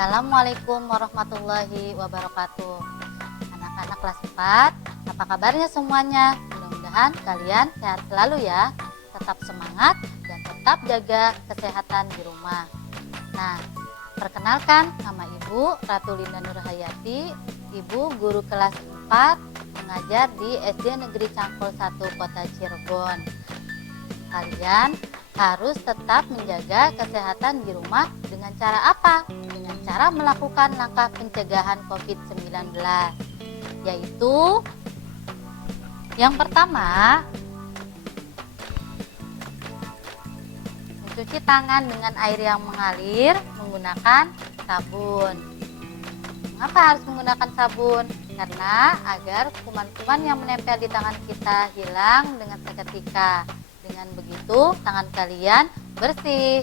Assalamualaikum warahmatullahi wabarakatuh. Anak-anak kelas 4, apa kabarnya semuanya? Mudah-mudahan kalian sehat selalu ya. Tetap semangat dan tetap jaga kesehatan di rumah. Nah, perkenalkan, nama Ibu Ratu Linda Nurhayati, Ibu guru kelas 4 mengajar di SD Negeri Cangkul 1 Kota Cirebon. Kalian harus tetap menjaga kesehatan di rumah dengan cara apa? Dengan cara melakukan langkah pencegahan COVID-19, yaitu yang pertama, mencuci tangan dengan air yang mengalir menggunakan sabun. Mengapa harus menggunakan sabun? Karena agar kuman-kuman yang menempel di tangan kita hilang dengan seketika. Dengan begitu, tangan kalian bersih.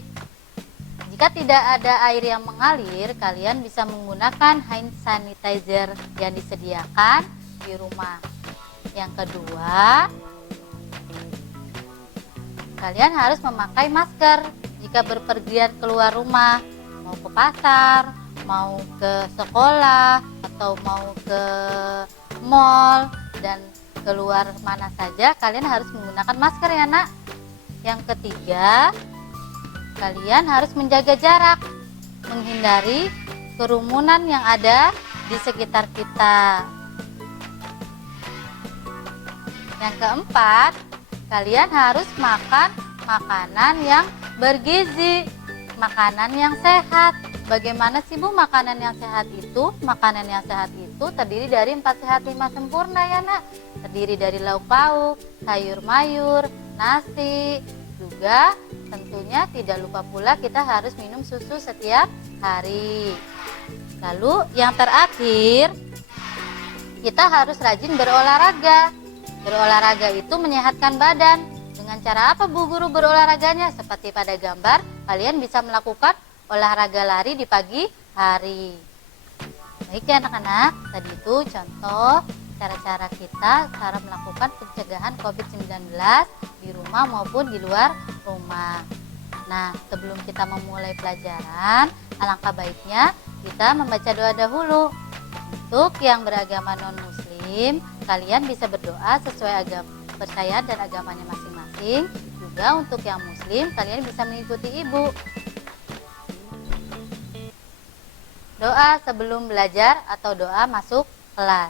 Jika tidak ada air yang mengalir, kalian bisa menggunakan hand sanitizer yang disediakan di rumah. Yang kedua, kalian harus memakai masker jika berpergian keluar rumah, mau ke pasar, mau ke sekolah, atau mau ke mall, dan keluar mana saja kalian harus menggunakan masker ya nak. Yang ketiga, kalian harus menjaga jarak, menghindari kerumunan yang ada di sekitar kita. Yang keempat, kalian harus makan makanan yang bergizi, makanan yang sehat. Bagaimana sih Bu makanan yang sehat itu? Makanan yang sehat itu terdiri dari 4 sehat 5 sempurna ya nak. Terdiri dari lauk pauk, sayur mayur, nasi. Juga tentunya tidak lupa pula kita harus minum susu setiap hari. Lalu yang terakhir, kita harus rajin berolahraga. Berolahraga itu menyehatkan badan. Dengan cara apa Bu Guru berolahraganya? Seperti pada gambar, kalian bisa melakukan olahraga lari di pagi hari. Baik ya anak-anak, tadi itu contoh cara-cara kita cara melakukan pencegahan COVID-19 di rumah maupun di luar rumah. Nah, sebelum kita memulai pelajaran, alangkah baiknya kita membaca doa dahulu. Untuk yang beragama non-muslim, kalian bisa berdoa sesuai agama kepercayaan dan agamanya masing-masing. Juga untuk yang muslim, kalian bisa mengikuti ibu. Doa sebelum belajar atau doa masuk kelas.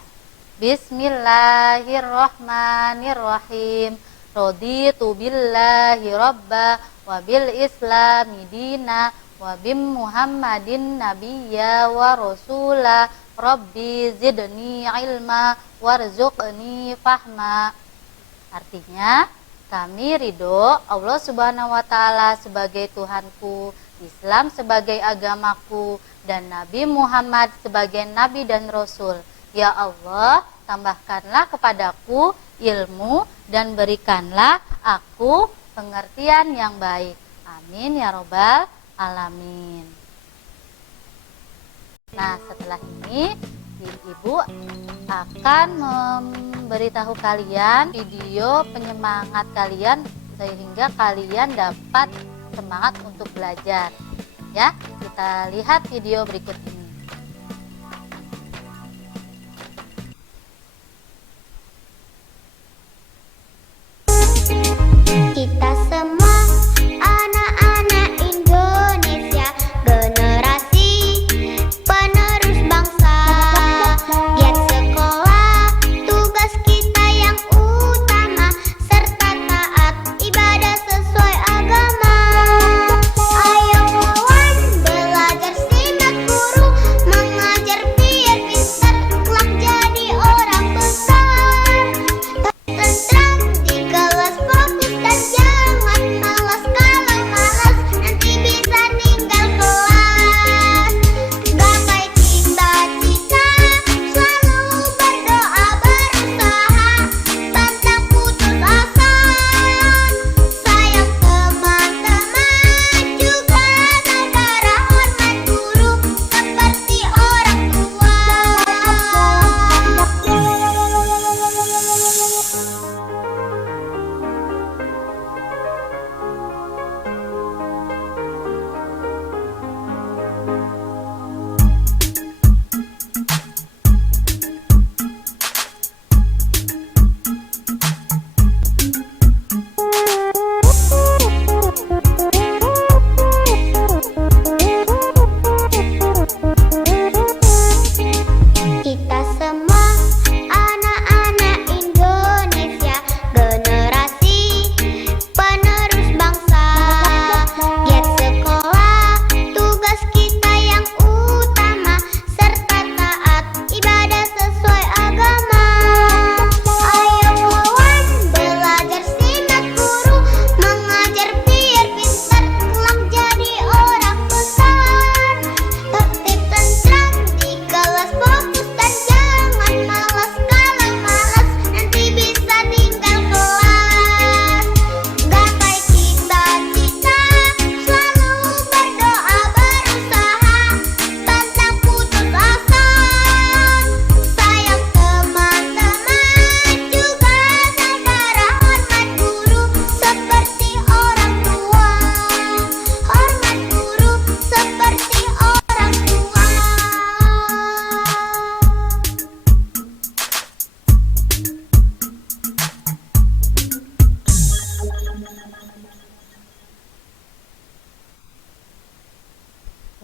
Bismillahirrahmanirrahim. Raditu billahi robba wa bil islami dina wa bim muhammadin nabiyya wa rasula. Rabbi zidni ilma warzuqni fahma. Artinya, kami ridho Allah Subhanahu wa Ta'ala sebagai Tuhanku, Islam sebagai agamaku, dan Nabi Muhammad sebagai Nabi dan Rasul. Ya Allah, tambahkanlah kepadaku ilmu dan berikanlah aku pengertian yang baik. Amin ya robbal alamin. Nah, setelah ini Ibu akan memberitahu kalian video penyemangat kalian sehingga kalian dapat semangat untuk belajar. Ya, kita lihat video berikut ini. Kita semua anak-anak Indonesia, generasi penerus bangsa. Giat sekolah, tugas kita yang utama, serta taat ibadah sesuai agama. Ayo kawan, belajar simak guru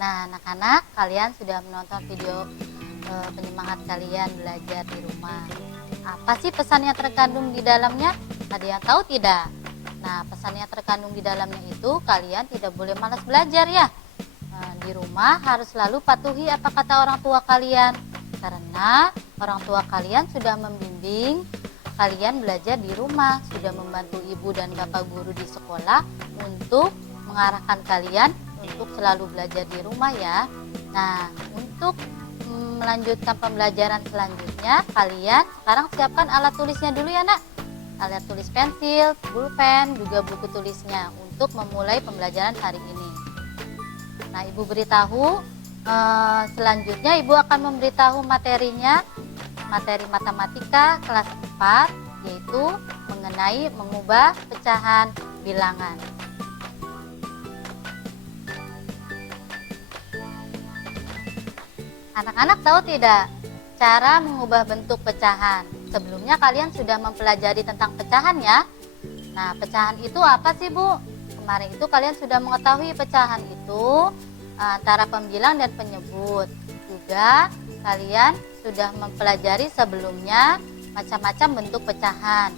Nah, anak-anak, kalian sudah menonton video penyemangat kalian belajar di rumah. Apa sih pesan yang terkandung di dalamnya? Ada yang tahu tidak? Nah, pesan yang terkandung di dalamnya itu kalian tidak boleh malas belajar ya. Di rumah harus selalu patuhi apa kata orang tua kalian. Karena orang tua kalian sudah membimbing kalian belajar di rumah, sudah membantu ibu dan bapak guru di sekolah untuk mengarahkan kalian untuk selalu belajar di rumah ya. Nah, untuk melanjutkan pembelajaran selanjutnya, kalian sekarang siapkan alat tulisnya dulu ya nak. Alat tulis pensil, pulpen, juga buku tulisnya untuk memulai pembelajaran hari ini. Nah, ibu beritahu selanjutnya ibu akan memberitahu materinya, materi matematika kelas 4, yaitu mengenai mengubah pecahan bilangan. Anak-anak tahu tidak cara mengubah bentuk pecahan? Sebelumnya kalian sudah mempelajari tentang pecahan ya. Nah, pecahan itu apa sih Bu? Kemarin itu kalian sudah mengetahui pecahan itu antara pembilang dan penyebut. Juga kalian sudah mempelajari sebelumnya macam-macam bentuk pecahan.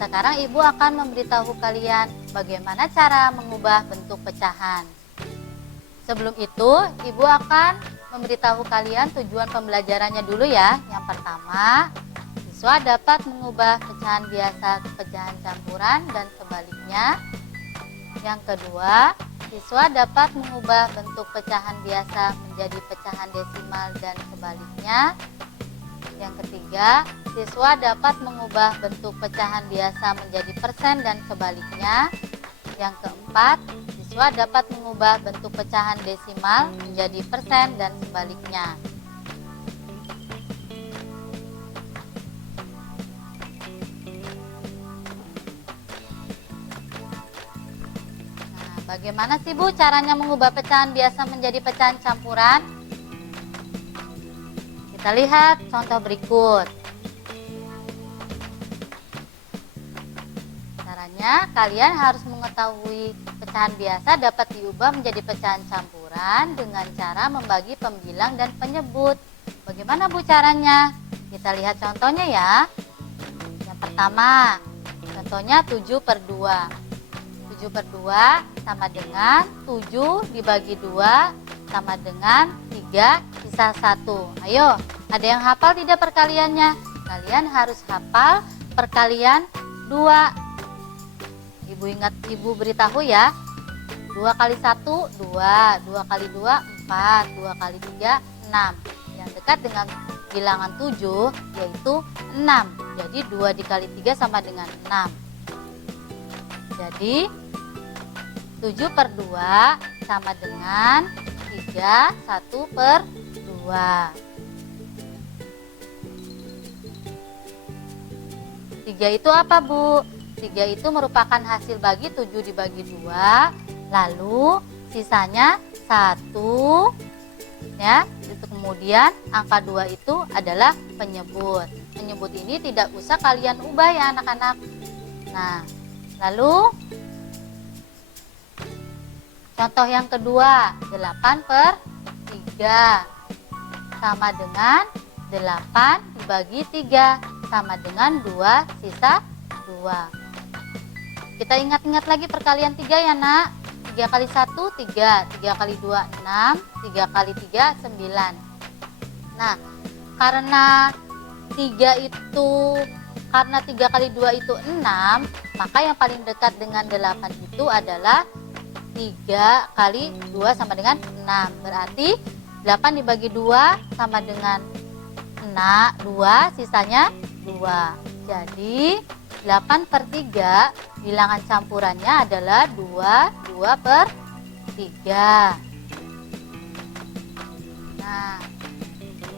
Sekarang ibu akan memberitahu kalian bagaimana cara mengubah bentuk pecahan. Sebelum itu, ibu akan memberitahu kalian tujuan pembelajarannya dulu ya. Yang pertama, siswa dapat mengubah pecahan biasa ke pecahan campuran dan sebaliknya. Yang kedua, siswa dapat mengubah bentuk pecahan biasa menjadi pecahan desimal dan sebaliknya. Yang ketiga, siswa dapat mengubah bentuk pecahan biasa menjadi persen dan sebaliknya. Yang keempat, siswa dapat mengubah bentuk pecahan desimal menjadi persen dan sebaliknya. Nah, bagaimana sih Bu caranya mengubah pecahan biasa menjadi pecahan campuran? Kita lihat contoh berikut. Caranya, kalian harus mengetahui pecahan biasa dapat diubah menjadi pecahan campuran dengan cara membagi pembilang dan penyebut. Bagaimana Bu caranya? Kita lihat contohnya ya. Yang pertama, contohnya 7/2. 7/2 sama dengan 7 dibagi 2 sama dengan 3 sisa 1. Ayo, ada yang hafal tidak perkaliannya? Kalian harus hafal perkalian 2. Ibu beritahu ya. 2 kali 1, 2. 2 kali 2, 4. 2 kali 3, 6. Yang dekat dengan bilangan 7 yaitu 6. Jadi 2 dikali 3 sama dengan 6. Jadi 7/2 sama dengan 3 1/2. 3 itu apa Bu? 3 itu merupakan hasil bagi 7 dibagi 2. Lalu sisanya 1 ya. Itu kemudian angka 2 itu adalah penyebut. Penyebut ini tidak usah kalian ubah ya anak-anak. Nah, lalu contoh yang kedua, 8/3 sama dengan 8 dibagi 3 sama dengan 2 sisa 2. Kita ingat-ingat lagi perkalian 3 ya nak. 3 kali 1, 3. 3 kali 2, 6. 3 kali 3, 9. Nah, karena 3 kali 2 itu 6, maka yang paling dekat dengan 8 itu adalah 3 kali 2 sama dengan 6. Berarti 8 dibagi 2 sama dengan 2, sisanya 2. Jadi 8/3 bilangan campurannya adalah 2/3. Nah,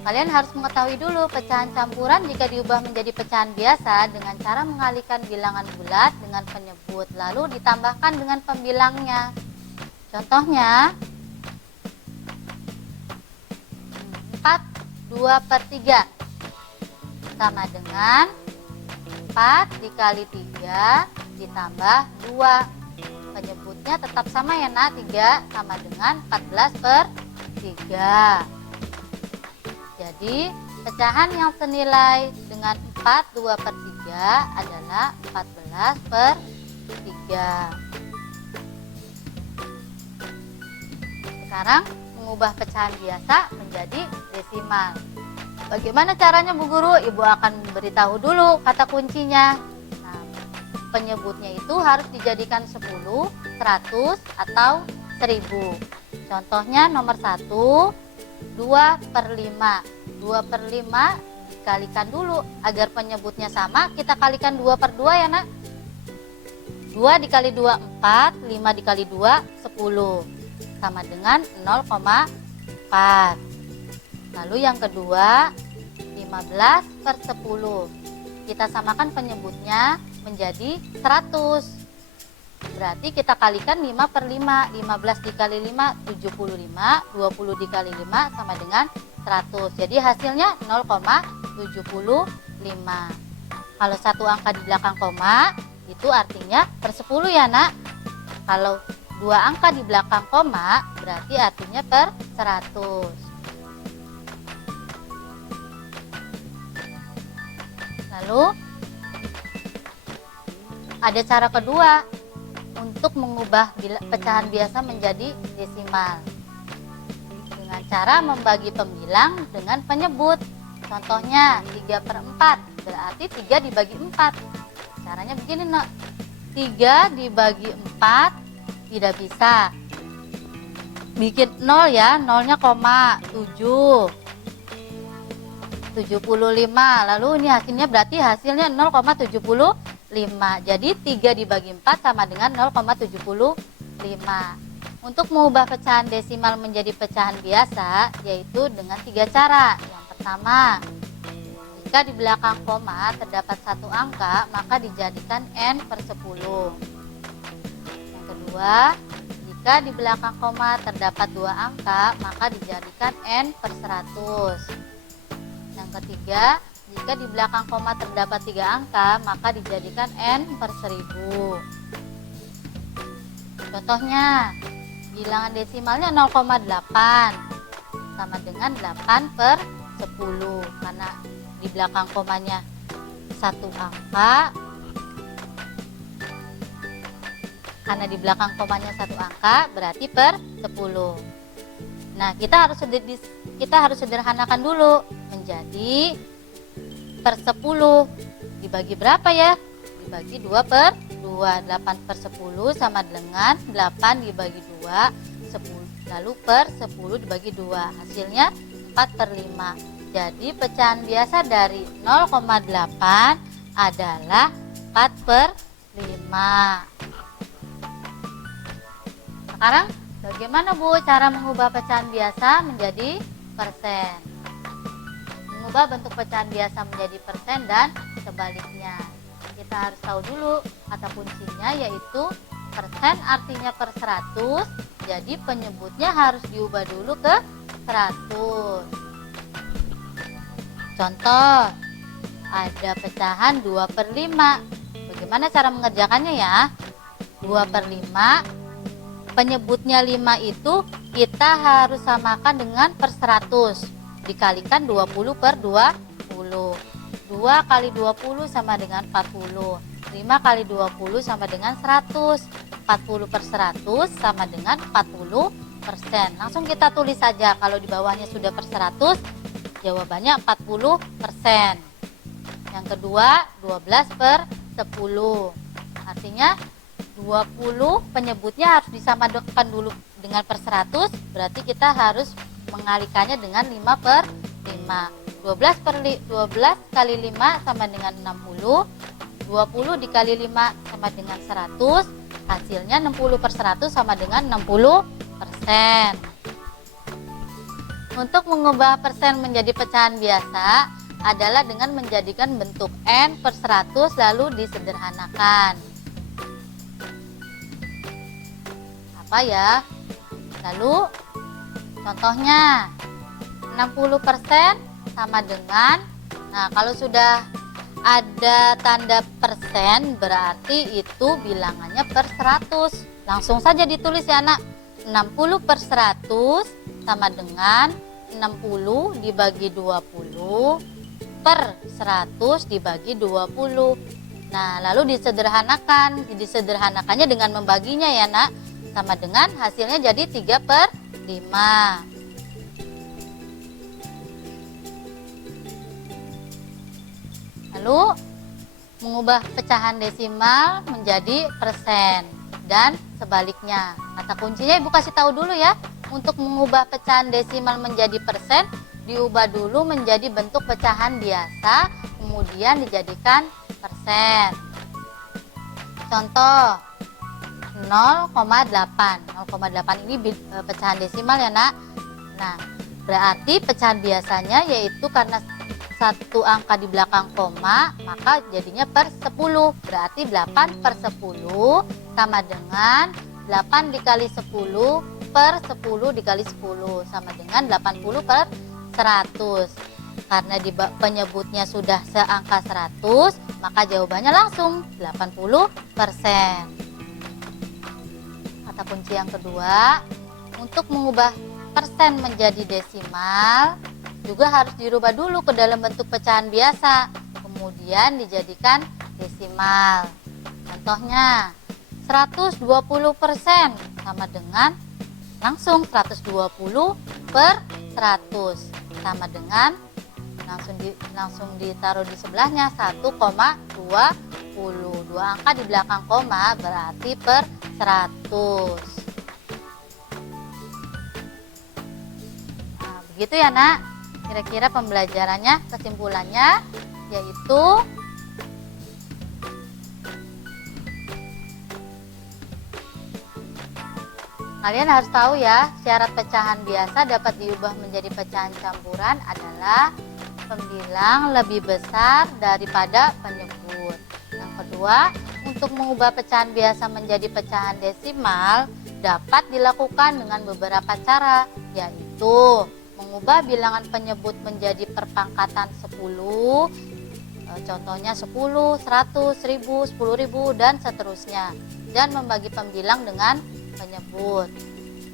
kalian harus mengetahui dulu pecahan campuran jika diubah menjadi pecahan biasa dengan cara mengalihkan bilangan bulat dengan penyebut, lalu ditambahkan dengan pembilangnya. Contohnya 4/2/3 sama dengan 4 dikali 3 ditambah 2. Penyebutnya tetap sama ya nak, 3 sama dengan 14/3. 3. Jadi pecahan yang senilai dengan 4 2/3 adalah 14/3. Sekarang mengubah pecahan biasa menjadi desimal. Bagaimana caranya Bu Guru? Ibu akan memberitahu dulu kata kuncinya. Nah, penyebutnya itu harus dijadikan 10, 100, atau 1000. Contohnya nomor 1, 2/5. 2/5 dikalikan dulu. Agar penyebutnya sama, kita kalikan 2/2 ya nak. 2 dikali 2, 4. 5 dikali 2, 10. Sama dengan 0,4. Lalu yang kedua, 15/10. Kita samakan penyebutnya menjadi 100. Berarti kita kalikan 5/5. 15 dikali 5, 75. 20 dikali 5 sama dengan 100. Jadi hasilnya 0,75. Kalau satu angka di belakang koma, itu artinya per 10 ya nak. Kalau dua angka di belakang koma, berarti artinya per 100. Lalu ada cara kedua untuk mengubah pecahan biasa menjadi desimal dengan cara membagi pembilang dengan penyebut. Contohnya 3/4 berarti 3 dibagi 4. Caranya begini nak. 3 dibagi 4 tidak bisa. Bikin 0 ya, 0-nya koma 7. 75. Lalu ini hasilnya berarti hasilnya 0,75. Jadi 3 dibagi 4 sama dengan 0,75. Untuk mengubah pecahan desimal menjadi pecahan biasa yaitu dengan 3 cara. Yang pertama, jika di belakang koma terdapat satu angka, maka dijadikan n/10. Yang kedua, jika di belakang koma terdapat 2 angka, maka dijadikan n/100. Yang ketiga, jika di belakang koma terdapat 3 angka, maka dijadikan n/1000. Contohnya, bilangan desimalnya 0,8 sama dengan 8/10. Karena di belakang komanya satu angka, berarti per 10. Nah, kita harus sederhanakan dulu menjadi per 10. Dibagi berapa ya? Dibagi 2/2. 8/10 sama dengan 8 dibagi 2, 10. Lalu per 10 dibagi 2. Hasilnya 4/5. Jadi pecahan biasa dari 0,8 adalah 4/5. Sekarang bagaimana Bu cara mengubah pecahan biasa menjadi persen? Mengubah bentuk pecahan biasa menjadi persen dan sebaliknya. Kita harus tahu dulu kata kuncinya yaitu persen artinya per 100. Jadi penyebutnya harus diubah dulu ke 100. Contoh, ada pecahan 2/5. Bagaimana cara mengerjakannya ya? 2/5. Penyebutnya 5 itu kita harus samakan dengan per 100 dikalikan 20/20. 2 kali 20 sama dengan 40. 5 kali 20 sama dengan 100. 40/100 sama dengan 40%. Langsung kita tulis saja. Kalau di bawahnya sudah per 100, jawabannya 40%. Yang kedua 12/10. Artinya 20 penyebutnya harus disamakan dulu dengan per 100, berarti kita harus mengalikannya dengan 5/5. 12 kali 5 sama dengan 60. 20 dikali 5 sama dengan 100. Hasilnya 60/100 sama dengan 60%. Untuk mengubah persen menjadi pecahan biasa adalah dengan menjadikan bentuk n/100 lalu disederhanakan. Apa ya? Lalu contohnya 60% sama dengan, nah kalau sudah ada tanda persen berarti itu bilangannya per 100. Langsung saja ditulis ya anak. 60/100 sama dengan 60 dibagi 20 per 100 dibagi 20. Nah, lalu disederhanakannya dengan membaginya ya nak, sama dengan hasilnya jadi 3 per 5. Lalu mengubah pecahan desimal menjadi persen dan sebaliknya. Kata kuncinya ibu kasih tahu dulu ya. Untuk mengubah pecahan desimal menjadi persen, diubah dulu menjadi bentuk pecahan biasa, kemudian dijadikan persen. Contoh 0,8. 0,8 ini pecahan desimal ya nak. Nah, berarti pecahan biasanya yaitu karena satu angka di belakang koma, maka jadinya per 10. Berarti 8 per 10 sama dengan 8 dikali 10 per 10 dikali 10 sama dengan 80 per 100. Karena penyebutnya sudah seangka 100, maka jawabannya langsung 80%. Kata kunci yang kedua, untuk mengubah persen menjadi desimal juga harus dirubah dulu ke dalam bentuk pecahan biasa, kemudian dijadikan desimal. Contohnya 120% sama dengan langsung 120 per 100 sama dengan langsung ditaruh di sebelahnya 1,20. Dua angka di belakang koma berarti per 100. Nah, begitu ya nak. Kira-kira pembelajarannya, kesimpulannya yaitu kalian harus tahu ya, syarat pecahan biasa dapat diubah menjadi pecahan campuran adalah pembilang lebih besar daripada penyebut. Yang kedua, untuk mengubah pecahan biasa menjadi pecahan desimal dapat dilakukan dengan beberapa cara, yaitu mengubah bilangan penyebut menjadi perpangkatan 10, contohnya 10, 100, 1000, 10.000 dan seterusnya, dan membagi pembilang dengan penyebut.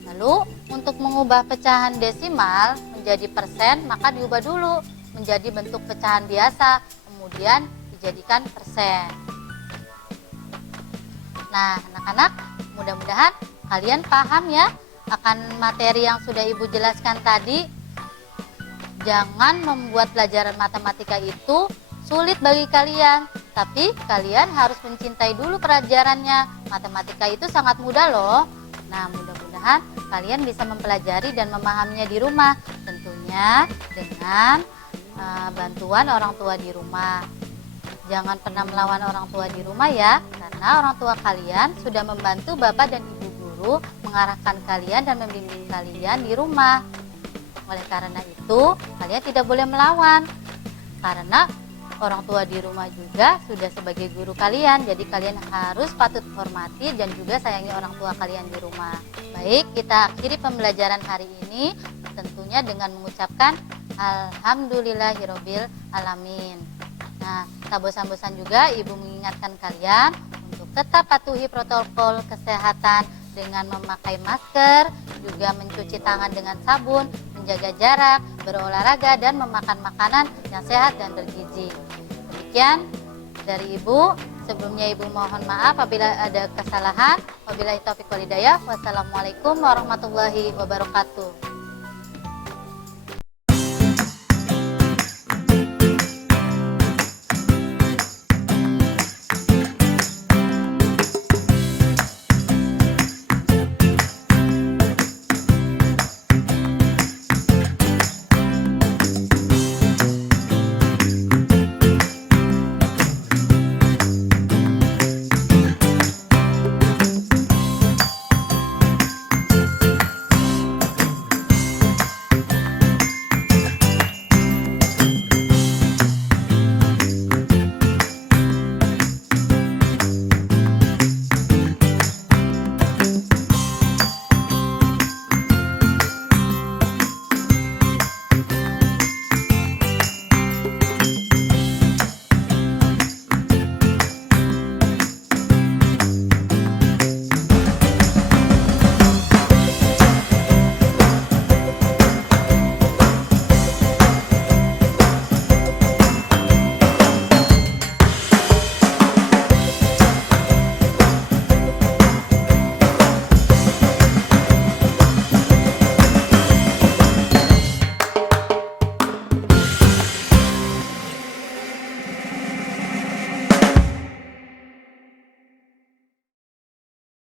Lalu untuk mengubah pecahan desimal menjadi persen, maka diubah dulu menjadi bentuk pecahan biasa, kemudian dijadikan persen. Nah, anak-anak, mudah-mudahan kalian paham ya akan materi yang sudah ibu jelaskan tadi. Jangan membuat pelajaran matematika itu sulit bagi kalian, tapi kalian harus mencintai dulu pelajarannya. Matematika itu sangat mudah loh. Nah, mudah-mudahan kalian bisa mempelajari dan memahaminya di rumah, tentunya dengan bantuan orang tua di rumah. Jangan pernah melawan orang tua di rumah ya, karena orang tua kalian sudah membantu bapak dan ibu guru mengarahkan kalian dan membimbing kalian di rumah. Oleh karena itu, kalian tidak boleh melawan, karena orang tua di rumah juga sudah sebagai guru kalian, jadi kalian harus patut hormati dan juga sayangi orang tua kalian di rumah. Baik, kita akhiri pembelajaran hari ini tentunya dengan mengucapkan Alhamdulillahirobbil alamin. Nah, tak bosan-bosan juga ibu mengingatkan kalian untuk tetap patuhi protokol kesehatan dengan memakai masker, juga mencuci tangan dengan sabun, menjaga jarak, berolahraga, dan memakan makanan yang sehat dan bergizi. Demikian dari ibu. Sebelumnya ibu mohon maaf apabila ada kesalahan. Wabillahi taufiq wal hidayah. Wassalamualaikum warahmatullahi wabarakatuh.